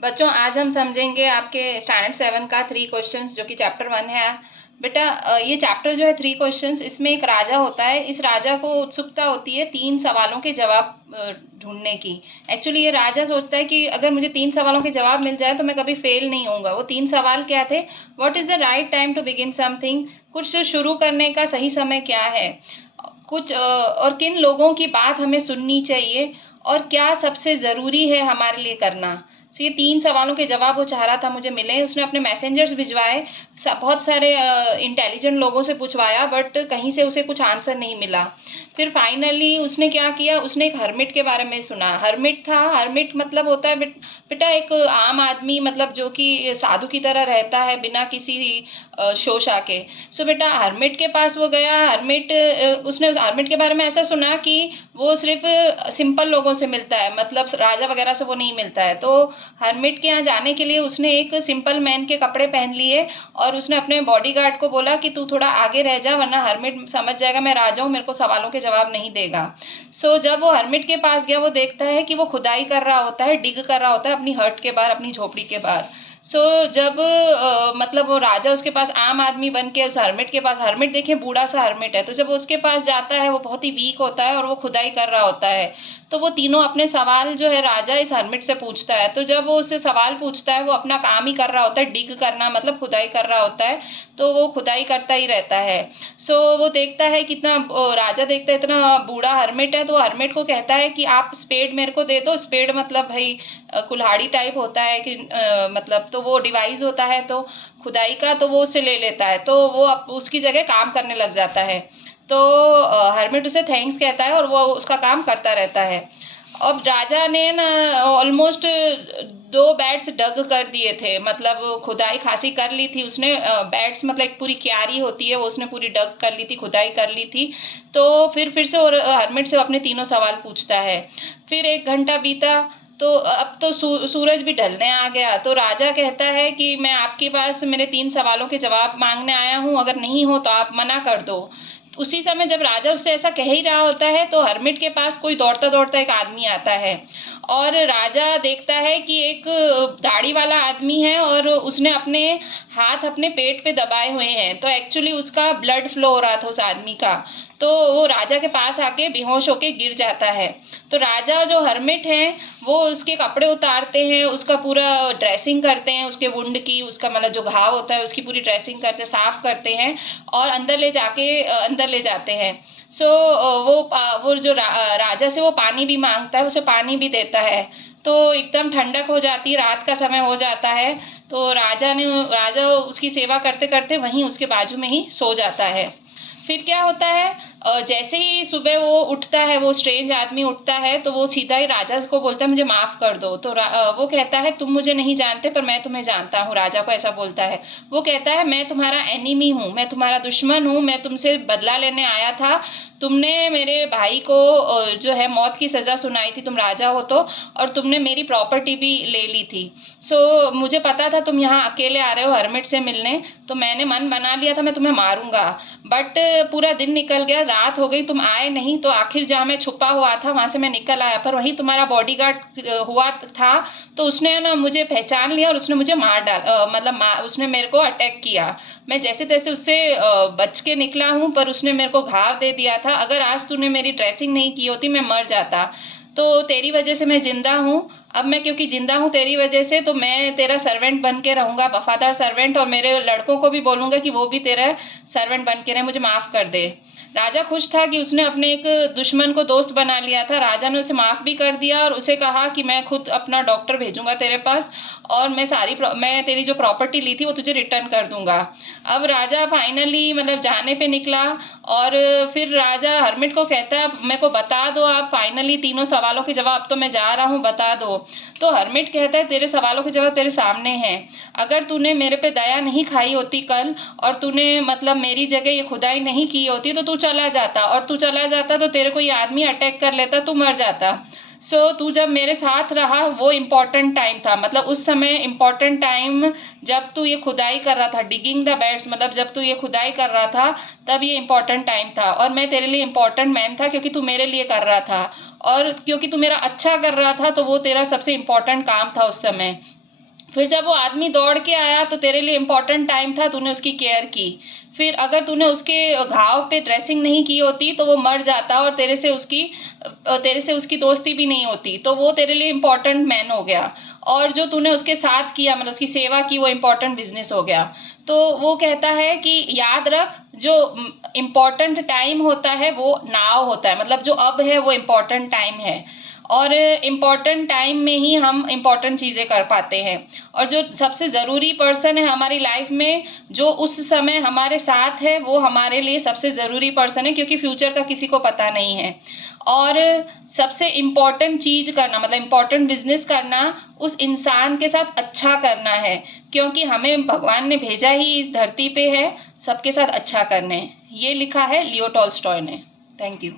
बच्चों, आज हम समझेंगे आपके स्टैंडर्ड 7 का 3 क्वेश्चंस जो कि चैप्टर 1 है। बेटा, ये चैप्टर जो है 3 क्वेश्चंस, इसमें एक राजा होता है। इस राजा को उत्सुकता होती है 3 सवालों के जवाब ढूंढने की। एक्चुअली ये राजा सोचता है कि अगर मुझे 3 सवालों के जवाब मिल जाए तो मैं कभी फेल नहीं होऊंगा। वो 3 सवाल क्या थे? What is the right time to begin something? कुछ शुरू करने का सही समय क्या है? और किन लोगों की बात हमें सुननी चाहिए? और क्या सबसे ज़रूरी है हमारे लिए करना? सो ये 3 सवालों के जवाब वो चाह रहा था मुझे मिले। उसने अपने मैसेंजर्स भिजवाए, बहुत सारे इंटेलिजेंट लोगों से पूछवाया, बट कहीं से उसे कुछ आंसर नहीं मिला। फिर फाइनली उसने क्या किया, उसने एक हर्मिट के बारे में सुना। हर्मिट था, हर्मिट मतलब होता है बेटा एक आम आदमी, मतलब जो कि साधु की तरह रहता है बिना किसी शोशा के। सो बेटा हर्मिट के पास वो गया। उसने उस हर्मिट के बारे में ऐसा सुना कि वो सिर्फ सिंपल लोगों से मिलता है, मतलब राजा वगैरह से वो नहीं मिलता है। तो हर्मिट के यहाँ जाने के लिए उसने एक सिंपल मैन के कपड़े पहन लिए और उसने अपने बॉडीगार्ड को बोला कि तू थोड़ा आगे रह जा, वरना हर्मिट समझ जाएगा मैं राजा हूँ, मेरे को सवालों के जवाब नहीं देगा। सो जब वो हर्मिट के पास गया, वो देखता है कि वो खुदाई कर रहा होता है, डिग कर रहा होता है अपनी हट के बाहर, अपनी झोपड़ी के बाहर। जब मतलब वो राजा उसके पास आम आदमी बन के उस हर्मिट के पास, हर्मिट देखे बूढ़ा सा हर्मिट है, तो जब उसके पास जाता है वो बहुत ही वीक होता है और वो खुदाई कर रहा होता है। तो वो तीनों अपने सवाल जो है राजा इस हर्मिट से पूछता है। तो जब वो उससे सवाल पूछता है, वो अपना काम ही कर रहा होता है, डिग करना मतलब खुदाई कर रहा होता है। तो वो खुदाई करता ही रहता है। वो देखता है कितना, राजा देखता है इतना बूढ़ा हर्मिट है, तो हर्मिट को कहता है कि आप स्पेड मेरे को दे दो। स्पेड मतलब भाई कुल्हाड़ी टाइप होता है कि मतलब, तो वो डिवाइस होता है तो खुदाई का, तो वो उससे ले लेता है। तो वो उसकी जगह काम करने लग जाता है। तो हर्मिट उसे थैंक्स कहता है और वो उसका काम करता रहता है। अब राजा ने ना ऑलमोस्ट 2 बैट्स डग कर दिए थे, मतलब खुदाई खासी कर ली थी उसने। बैट्स मतलब एक पूरी क्यारी होती है, वो उसने पूरी डग कर ली थी, खुदाई कर ली थी। तो फिर से और हर्मिट से अपने तीनों सवाल पूछता है। फिर 1 घंटा बीता, तो अब तो सूरज भी ढलने आ गया। तो राजा कहता है कि मैं आपके पास मेरे 3 सवालों के जवाब मांगने आया हूँ, अगर नहीं हो तो आप मना कर दो। उसी समय जब राजा उससे ऐसा कह ही रहा होता है, तो हर्मिट के पास कोई दौड़ता दौड़ता एक आदमी आता है। और राजा देखता है कि एक दाढ़ी वाला आदमी है और उसने अपने हाथ अपने पेट पे दबाए हुए हैं। तो एक्चुअली उसका ब्लड फ्लो हो रहा था उस आदमी का। तो वो राजा के पास आके बेहोश होके गिर जाता है। तो राजा जो हर्मिट हैं, वो उसके कपड़े उतारते हैं, उसका पूरा ड्रेसिंग करते हैं, उसके वुंड की, उसका मतलब जो घाव होता है उसकी पूरी ड्रेसिंग करते, साफ करते हैं और अंदर ले जाते हैं। वो जो राजा से वो पानी भी मांगता है, उसे पानी भी देता है। तो एकदम ठंडक हो जाती है, रात का समय हो जाता है। तो राजा उसकी सेवा करते करते वहीं उसके बाजू में ही सो जाता है। फिर क्या होता है, जैसे ही सुबह वो उठता है, वो स्ट्रेंज आदमी उठता है, तो वो सीधा ही राजा को बोलता है मुझे माफ़ कर दो। तो वो कहता है तुम मुझे नहीं जानते पर मैं तुम्हें जानता हूँ, राजा को ऐसा बोलता है। वो कहता है मैं तुम्हारा एनिमी हूँ, मैं तुम्हारा दुश्मन हूँ, मैं तुमसे बदला लेने आया था। तुमने मेरे भाई को जो है मौत की सज़ा सुनाई थी, तुम राजा हो तो, और तुमने मेरी प्रॉपर्टी भी ले ली थी। मुझे पता था तुम यहाँ अकेले आ रहे हो हर्मिट से मिलने, तो मैंने मन बना लिया था मैं तुम्हें मारूंगा। बट पूरा दिन निकल गया, रात हो गई, तुम आए नहीं। तो आखिर जहाँ मैं छुपा हुआ था वहाँ से मैं निकल आया, पर वहीं तुम्हारा बॉडीगार्ड हुआ था। तो उसने ना मुझे पहचान लिया और उसने मुझे मार उसने मेरे को अटैक किया। मैं जैसे तैसे उससे बच के निकला हूँ, पर उसने मेरे को घाव दे दिया था। अगर आज तूने मेरी ड्रेसिंग नहीं की होती मैं मर जाता। तो तेरी वजह से मैं जिंदा हूँ। अब मैं क्योंकि जिंदा हूँ तेरी वजह से, तो मैं तेरा सर्वेंट बन के रहूंगा, वफादार सर्वेंट, और मेरे लड़कों को भी बोलूंगा कि वो भी तेरा सर्वेंट बन के रहे, मुझे माफ़ कर दे। राजा खुश था कि उसने अपने एक दुश्मन को दोस्त बना लिया था। राजा ने उसे माफ़ भी कर दिया और उसे कहा कि मैं खुद अपना डॉक्टर भेजूंगा तेरे पास, और मैं तेरी जो प्रॉपर्टी ली थी वो तुझे रिटर्न कर दूंगा। अब राजा फाइनली मतलब जाने पे निकला। और फिर राजा हर्मिट को कहता है मेरे को बता दो आप फाइनली तीनों सवालों के जवाब, तो मैं जा रहा हूँ, बता दो। तो हर्मिट कहता है तेरे सवालों के जवाब तेरे सामने हैं। अगर तूने मेरे पे दया नहीं खाई होती कल, और तूने मतलब मेरी जगह ये खुदाई नहीं की होती, तो तू चला जाता, और तू चला जाता तो तेरे को ये आदमी अटैक कर लेता, तू मर जाता। तू जब मेरे साथ रहा वो इम्पोर्टेंट टाइम था, मतलब उस समय इम्पोर्टेंट टाइम जब तू ये खुदाई कर रहा था, डिगिंग द बेड्स, मतलब जब तू ये खुदाई कर रहा था तब ये इम्पोर्टेंट टाइम था, और मैं तेरे लिए इम्पोर्टेंट मैन था क्योंकि तू मेरे लिए कर रहा था, और क्योंकि तू मेरा अच्छा कर रहा था तो वो तेरा सबसे इम्पोर्टेंट काम था उस समय। फिर जब वो आदमी दौड़ के आया तो तेरे लिए इम्पोर्टेंट टाइम था, तूने उसकी केयर की। फिर अगर तूने उसके घाव पे ड्रेसिंग नहीं की होती तो वो मर जाता और तेरे से उसकी दोस्ती भी नहीं होती, तो वो तेरे लिए इम्पोर्टेंट मैन हो गया। और जो तूने उसके साथ किया, मतलब उसकी सेवा की, वो इम्पोर्टेंट बिजनेस हो गया। तो वो कहता है कि याद रख, जो इम्पोर्टेंट टाइम होता है वो नाउ होता है, मतलब जो अब है वो इम्पोर्टेंट टाइम है। और इम्पॉर्टेंट टाइम में ही हम इम्पॉर्टेंट चीज़ें कर पाते हैं। और जो सबसे ज़रूरी पर्सन है हमारी लाइफ में, जो उस समय हमारे साथ है, वो हमारे लिए सबसे ज़रूरी पर्सन है, क्योंकि फ्यूचर का किसी को पता नहीं है। और सबसे इम्पॉर्टेंट चीज़ करना, मतलब इम्पॉर्टेंट बिजनेस करना, उस इंसान के साथ अच्छा करना है, क्योंकि हमें भगवान ने भेजा ही इस धरती पे है सबके साथ अच्छा करने। ये लिखा है लियो टॉल्स्टॉय ने। Thank you.